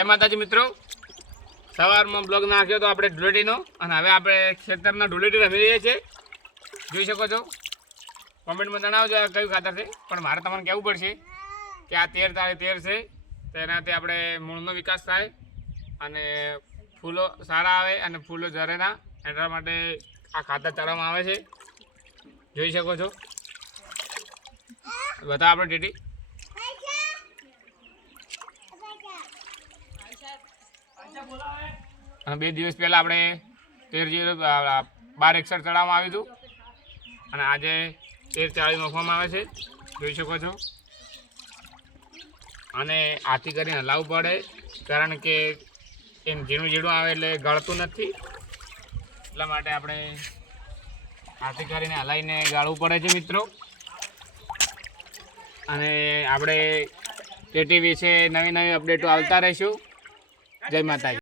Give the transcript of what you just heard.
જય માતાજી મિત્રો, સવારમાં બ્લોગ નાખ્યો તો આપણે ધૂળેટીનો, અને હવે આપણે ખેતરના ધૂળેટી રમી રહીએ છીએ. જોઈ શકો છો. કોમેન્ટમાં જણાવજો કયું ખાતર છે, પણ મારે તમને કહેવું પડશે કે આ 13 છે. તેનાથી આપણે મૂળનો વિકાસ થાય અને ફૂલો સારા આવે અને ફૂલો ઝરે ના, એટલા માટે આ ખાતર ચડવામાં આવે છે. જોઈ શકો છો. બતા આપણે ટીટી અને 2 દિવસ પહેલાં આપણે 1261 ચડાવવામાં આવ્યું હતું અને આજે 1340 મૂકવામાં આવે છે. જોઈ શકો છો. અને હાથી કરીને હલાવવું પડે, કારણ કે એમ ઝીણું આવે એટલે ગળતું નથી, એટલા માટે આપણે હાથી કરીને હલાવીને ગાળવું પડે છે મિત્રો. અને આપણે ટેટી વિશે નવી અપડેટો આવતા રહીશું. જય માતાજી.